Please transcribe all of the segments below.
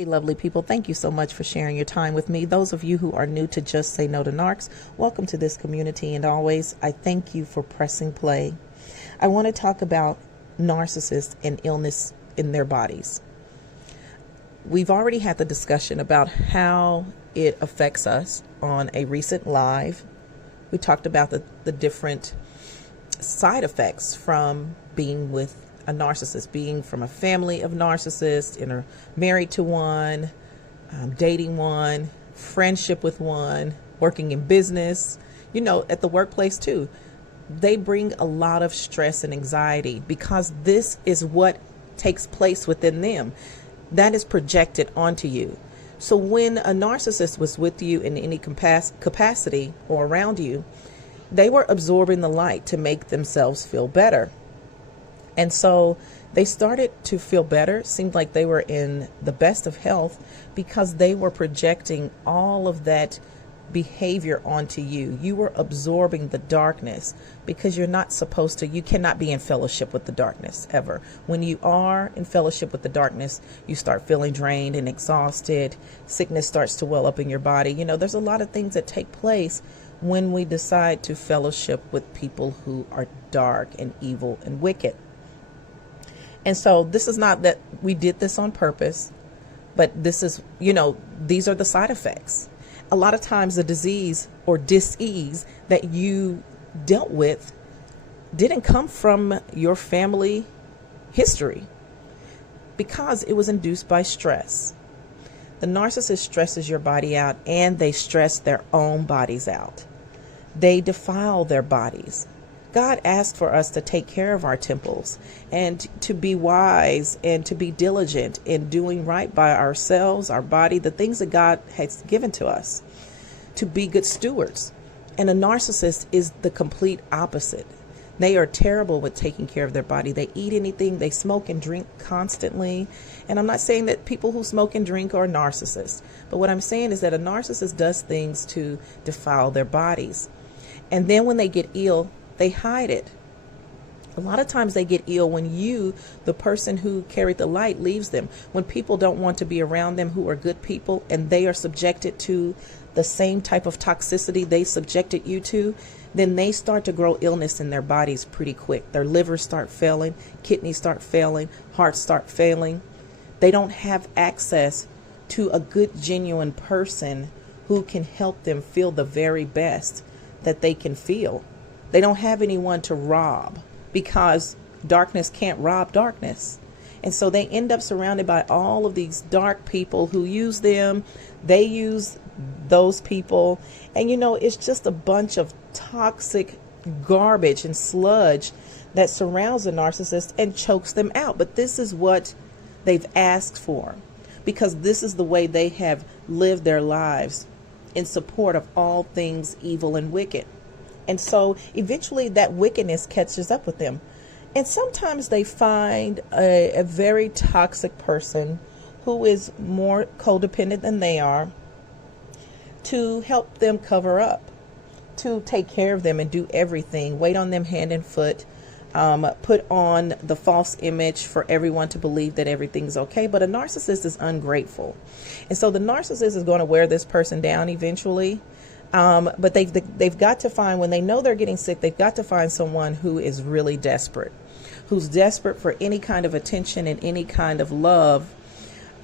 Hey, lovely people, thank you so much for sharing your time with me. Those of you who are new to Just Say No to Narcs, welcome to this community. And always, I thank you for pressing play. I want to talk about narcissists and illness in their bodies. We've already had the discussion about how it affects us on a recent live. We talked about the different side effects from being with a narcissist, being from a family of narcissists, and are married to one, dating one, friendship with one, working in business, at the workplace too. They bring a lot of stress and anxiety because this is what takes place within them. That is projected onto you. So when a narcissist was with you in any capacity or around you, they were absorbing the light to make themselves feel better. And so they started to feel better. Seemed like they were in the best of health because they were projecting all of that behavior onto you. You were absorbing the darkness because you're not supposed to. You cannot be in fellowship with the darkness ever. When you are in fellowship with the darkness, you start feeling drained and exhausted. Sickness starts to well up in your body. There's a lot of things that take place when we decide to fellowship with people who are dark and evil and wicked. And so this is not that we did this on purpose, but this is, these are the side effects. A lot of times the disease or dis-ease that you dealt with didn't come from your family history because it was induced by stress. The narcissist stresses your body out, and they stress their own bodies out. They defile their bodies. God asked for us to take care of our temples and to be wise and to be diligent in doing right by ourselves, our body, the things that God has given to us, to be good stewards. And a narcissist is the complete opposite. They are terrible with taking care of their body. They eat anything, they smoke and drink constantly. And I'm not saying that people who smoke and drink are narcissists, but what I'm saying is that a narcissist does things to defile their bodies. And then when they get ill, they hide it. A lot of times they get ill when you, the person who carried the light, leaves them. When people don't want to be around them who are good people, and they are subjected to the same type of toxicity they subjected you to, then they start to grow illness in their bodies pretty quick. Their livers start failing, kidneys start failing, hearts start failing. They don't have access to a good, genuine person who can help them feel the very best that they can feel. They don't have anyone to rob because darkness can't rob darkness. And so they end up surrounded by all of these dark people who use them. They use those people. And it's just a bunch of toxic garbage and sludge that surrounds the narcissist and chokes them out. But this is what they've asked for, because this is the way they have lived their lives in support of all things evil and wicked. And so eventually that wickedness catches up with them. And sometimes they find a very toxic person who is more codependent than they are to help them cover up, to take care of them and do everything, wait on them hand and foot, put on the false image for everyone to believe that everything's okay. But a narcissist is ungrateful. And so the narcissist is going to wear this person down eventually. But they've got to find, when they know they're getting sick, they've got to find someone who is really desperate, who's desperate for any kind of attention and any kind of love,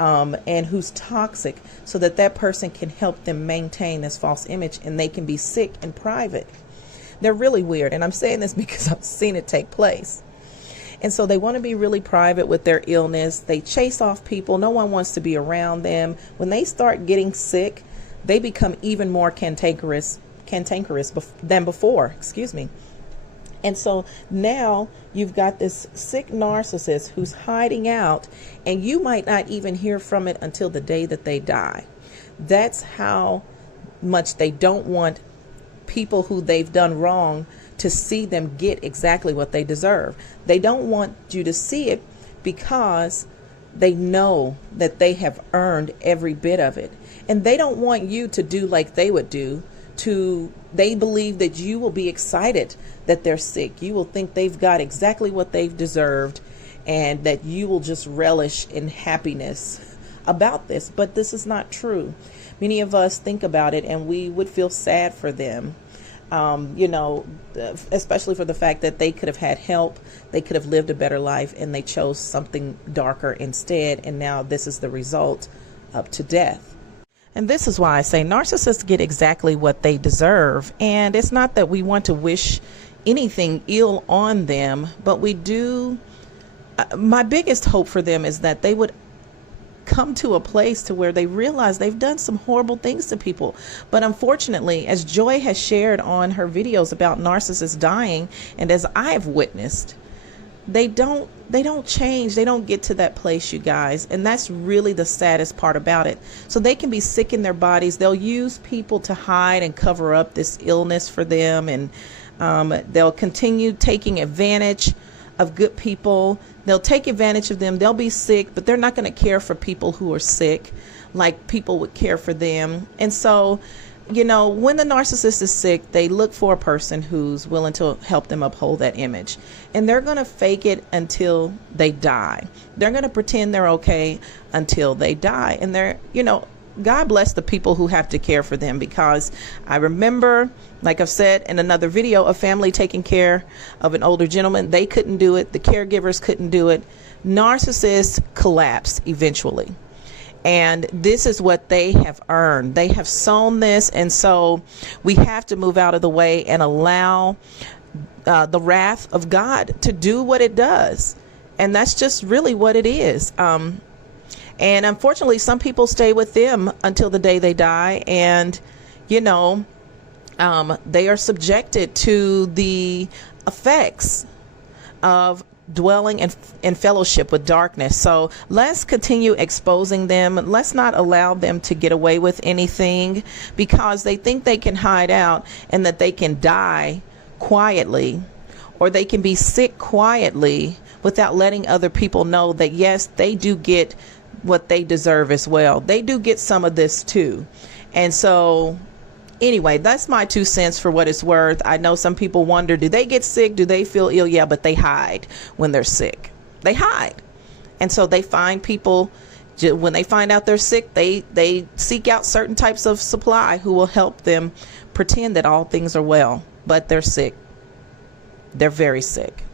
and who's toxic, so that person can help them maintain this false image, and they can be sick in private. They're really weird. And I'm saying this because I've seen it take place. And so they want to be really private with their illness. They chase off people. No one wants to be around them. When they start getting sick, they become even more cantankerous than before, And so now you've got this sick narcissist who's hiding out, and you might not even hear from it until the day that they die. That's how much they don't want people who they've done wrong to see them get exactly what they deserve. They don't want you to see it because they know that they have earned every bit of it. And they don't want you to do like they would do. They believe that you will be excited that they're sick. You will think they've got exactly what they've deserved, and that you will just relish in happiness about this, but this is not true. Many of us think about it and we would feel sad for them. Especially for the fact that they could have had help, they could have lived a better life, and they chose something darker instead, and now this is the result up to death. And this is why I say narcissists get exactly what they deserve, and it's not that we want to wish anything ill on them, but we do. My biggest hope for them is that they would come to a place to where they realize they've done some horrible things to people. But unfortunately, as Joy has shared on her videos about narcissists dying, and as I've witnessed, they don't change. They don't get to that place, you guys. And that's really the saddest part about it. So they can be sick in their bodies. They'll use people to hide and cover up this illness for them. And they'll continue taking advantage of good people. They'll take advantage of them. They'll be sick, but they're not going to care for people who are sick like people would care for them. And so, when the narcissist is sick, they look for a person who's willing to help them uphold that image. And they're going to fake it until they die. They're going to pretend they're okay until they die. And God bless the people who have to care for them, because I remember, like I've said in another video, a family taking care of an older gentleman. They couldn't do it. The caregivers couldn't do it. Narcissists collapse eventually. And this is what they have earned. They have sown this. And so we have to move out of the way and allow the wrath of God to do what it does. And that's just really what it is. And unfortunately, some people stay with them until the day they die. And, they are subjected to the effects of dwelling in fellowship with darkness. So let's continue exposing them. Let's not allow them to get away with anything, because they think they can hide out and that they can die quietly, or they can be sick quietly without letting other people know that, yes, they do get what they deserve as well. They do get some of this too. And so anyway, that's my 2 cents for what it's worth. I know some people wonder, do they get sick? Do they feel ill? Yeah, but they hide when they're sick. They hide. And so they find people, when they find out they're sick, they seek out certain types of supply who will help them pretend that all things are well, but they're sick. They're very sick.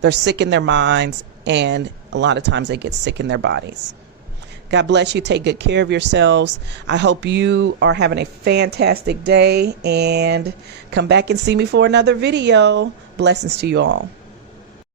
They're sick in their minds, and a lot of times they get sick in their bodies. God bless you. Take good care of yourselves. I hope you are having a fantastic day, and come back and see me for another video. Blessings to you all.